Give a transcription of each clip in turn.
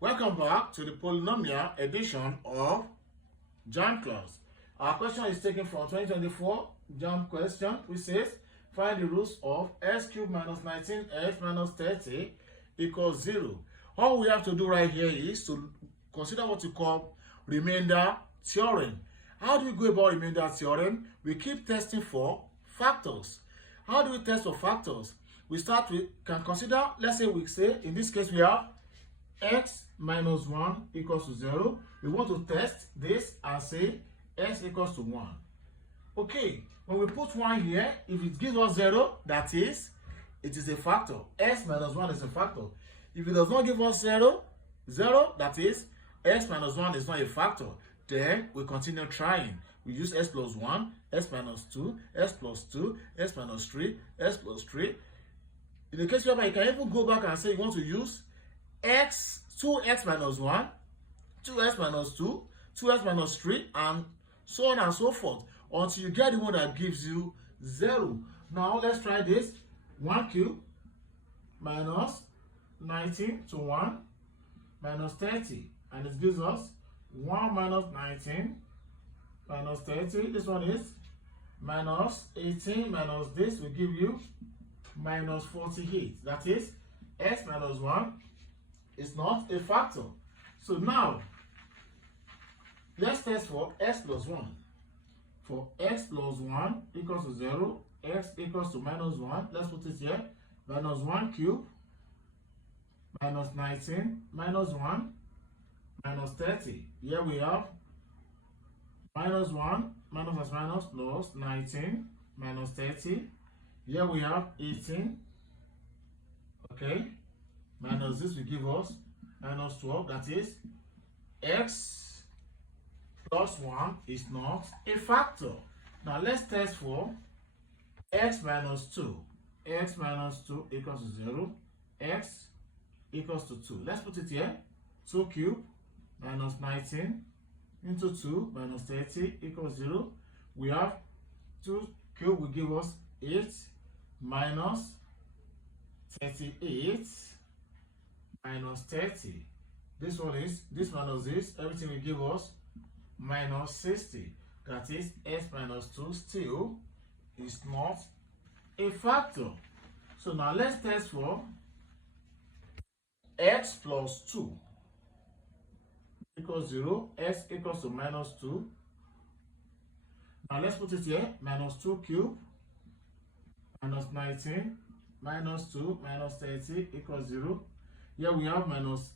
Welcome back to the polynomial edition of Jamb class. Our question is taken from 2024 Jamb question, which says find the roots of x cubed minus 19x minus 30 equals 0. All we have to do right here is to consider what we call remainder theorem. How do we go about remainder theorem? We keep testing for factors. How do we test for factors? We start with, can consider, let's say in this case we have x minus 1 equals to 0. We want to test this and say x equals to 1. Okay, when we put 1 here, if it gives us 0, that is, it is a factor. X minus 1 is a factor. If it does not give us 0, that is, x minus 1 is not a factor. Then we continue trying. We use x plus 1, x minus 2, x plus 2, x minus 3, x plus 3. In the case whereby you can even go back and say you want to use 2x minus 1, 2x minus 2, 2x minus 3, and so on and so forth until you get the one that gives you 0. Now let's try this. 1 cube minus 19 to 1 minus 30, and it gives us 1 minus 19 minus 30. This one is minus 18 minus this will give you minus 48. That is, x minus 1 is not a factor. So now, let's test for x plus 1. For x plus 1 equals to 0, x equals to minus 1. Let's put it here. Minus 1 cube minus 19 minus 1 minus 30. Here we have minus 1 minus plus minus plus 19 minus 30. Here we have 18. Okay. Minus this will give us minus 12. That is, x plus 1 is not a factor. Now let's test for x minus 2. X minus 2 equals to 0. X equals to 2. Let's put it here. 2 cube minus 19 into 2 minus 30 equals 0. We have 2 cube will give us 8 minus 38 minus 30. This one is, this minus this, everything will give us minus 60. That is, x minus 2 still is not a factor. So now let's test for x plus 2 equals 0, x equals to minus 2. Now let's put it here, minus 2 cube minus 19 minus 2 minus 30 equals 0. Here we have minus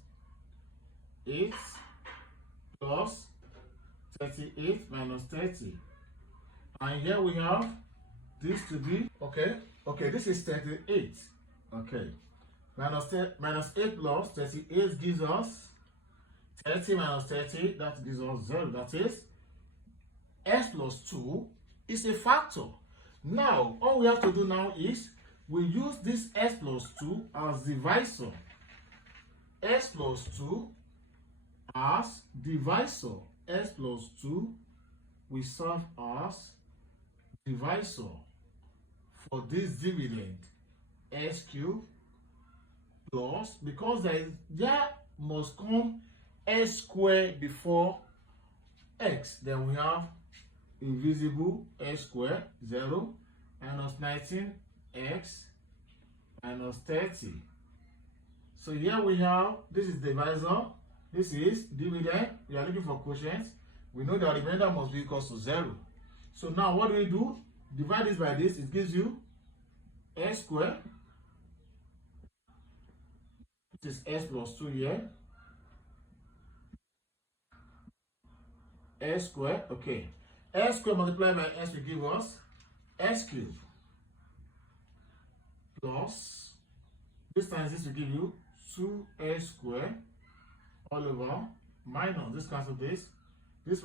8 plus 38 minus 30. And here we have this to be, okay, this is 38. Okay. Minus 8 plus 38 gives us 30 minus 30, that gives us 0. That is, x plus 2 is a factor. Now, all we have to do now is we use this x plus 2 as divisor. X plus 2 as divisor. X plus 2 will serve as divisor for this dividend. X cubed plus, because there must come x squared before x. Then we have invisible x squared, 0, minus 19x minus 30. So here we have, this is divisor, this is dividend. We are looking for quotient. We know that the remainder must be equal to 0. So now what do? Divide this by this, it gives you x squared. This is x plus 2 here. X squared, okay. X squared multiplied by x will give us x cubed plus, this times this will give you 2x squared all over minus, this cancel this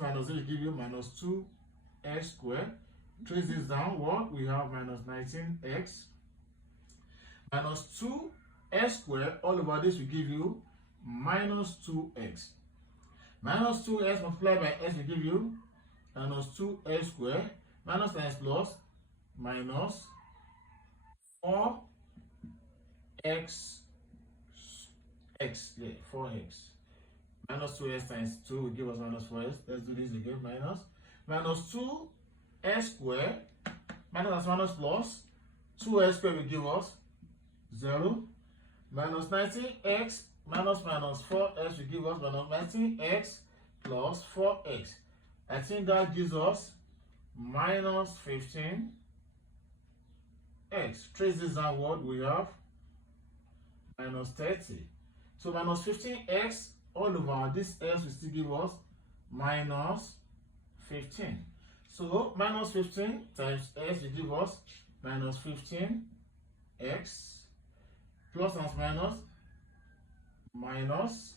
minus this will give you minus 2x squared. Trace this down, what? We have minus 19x minus 2x squared all over this will give you minus 2x. Minus 2x multiplied by x will give you minus 2x squared, minus times plus, minus 4x 4x Minus 2x times 2 will give us minus 4x. Let's do this again. Minus 2x squared. Minus plus. 2x squared will give us 0. Minus 19x minus 4x will give us minus 19x plus 4x. I think that gives us minus 15x. Trace this downward, we have minus 30. So minus 15x all over this x will still give us minus 15. So minus 15 times x will give us minus 15x. Plus and minus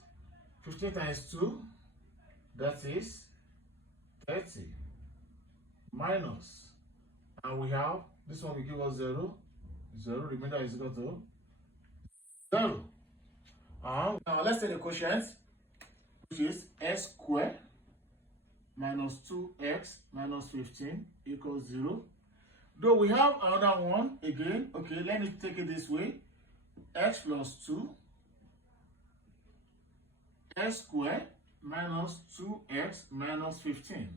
15 times 2, that is 30, minus, and we have this one will give us 0, remainder is equal to 0. Now let's take the quotient, which is x squared minus 2x minus 15 equals 0. Though we have another one again, okay, let me take it this way. X plus 2 x squared minus 2x minus 15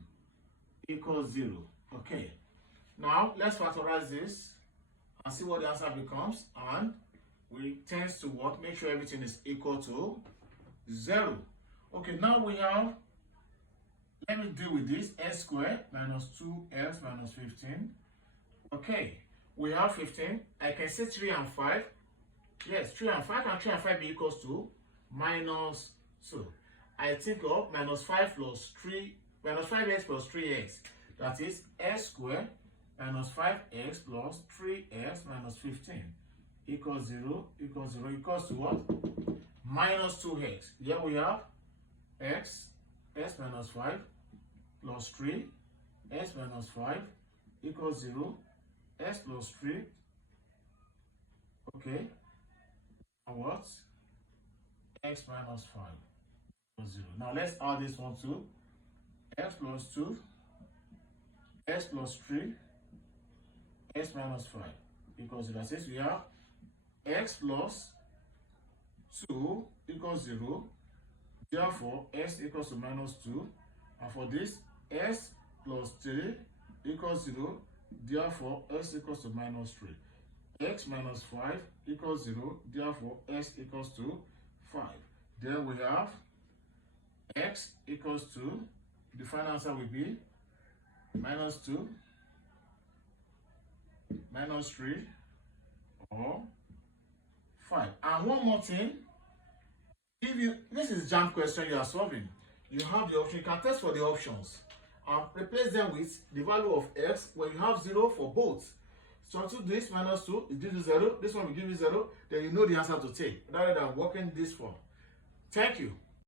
equals 0. Okay, now let's factorize this and see what the answer becomes, and we tend to what? Make sure everything is equal to 0. Okay, now we have, let me deal with this, x squared minus 2x minus 15. Okay, we have 15. I can say 3 and 5. Yes, 3 and 5, and 3 and 5 be equals to minus 2. I think of minus 5 plus 3, minus 5x plus 3x. That is x squared minus 5x plus 3x minus 15 equals 0, equals to what? Minus 2x. Here we have x minus 5 plus 3, x minus 5 equals 0, x plus 3, okay, and what? X minus 5 equals 0. Now let's add this one to x plus 2, x plus 3, x minus 5 equals 0. That says we have x plus 2 equals 0. Therefore, x equals to minus 2. And for this, x plus 3 equals 0. Therefore, x equals to minus 3. X minus 5 equals 0. Therefore, x equals to 5. There we have x equals to, the final answer will be minus 2, minus 3, or 5. And one more thing, if this is Jamb question you are solving, you have the option, you can test for the options and replace them with the value of x where you have 0 for both. So to this minus 2, it gives you 0, this one will give you 0, then you know the answer to take rather than working this form. Thank you.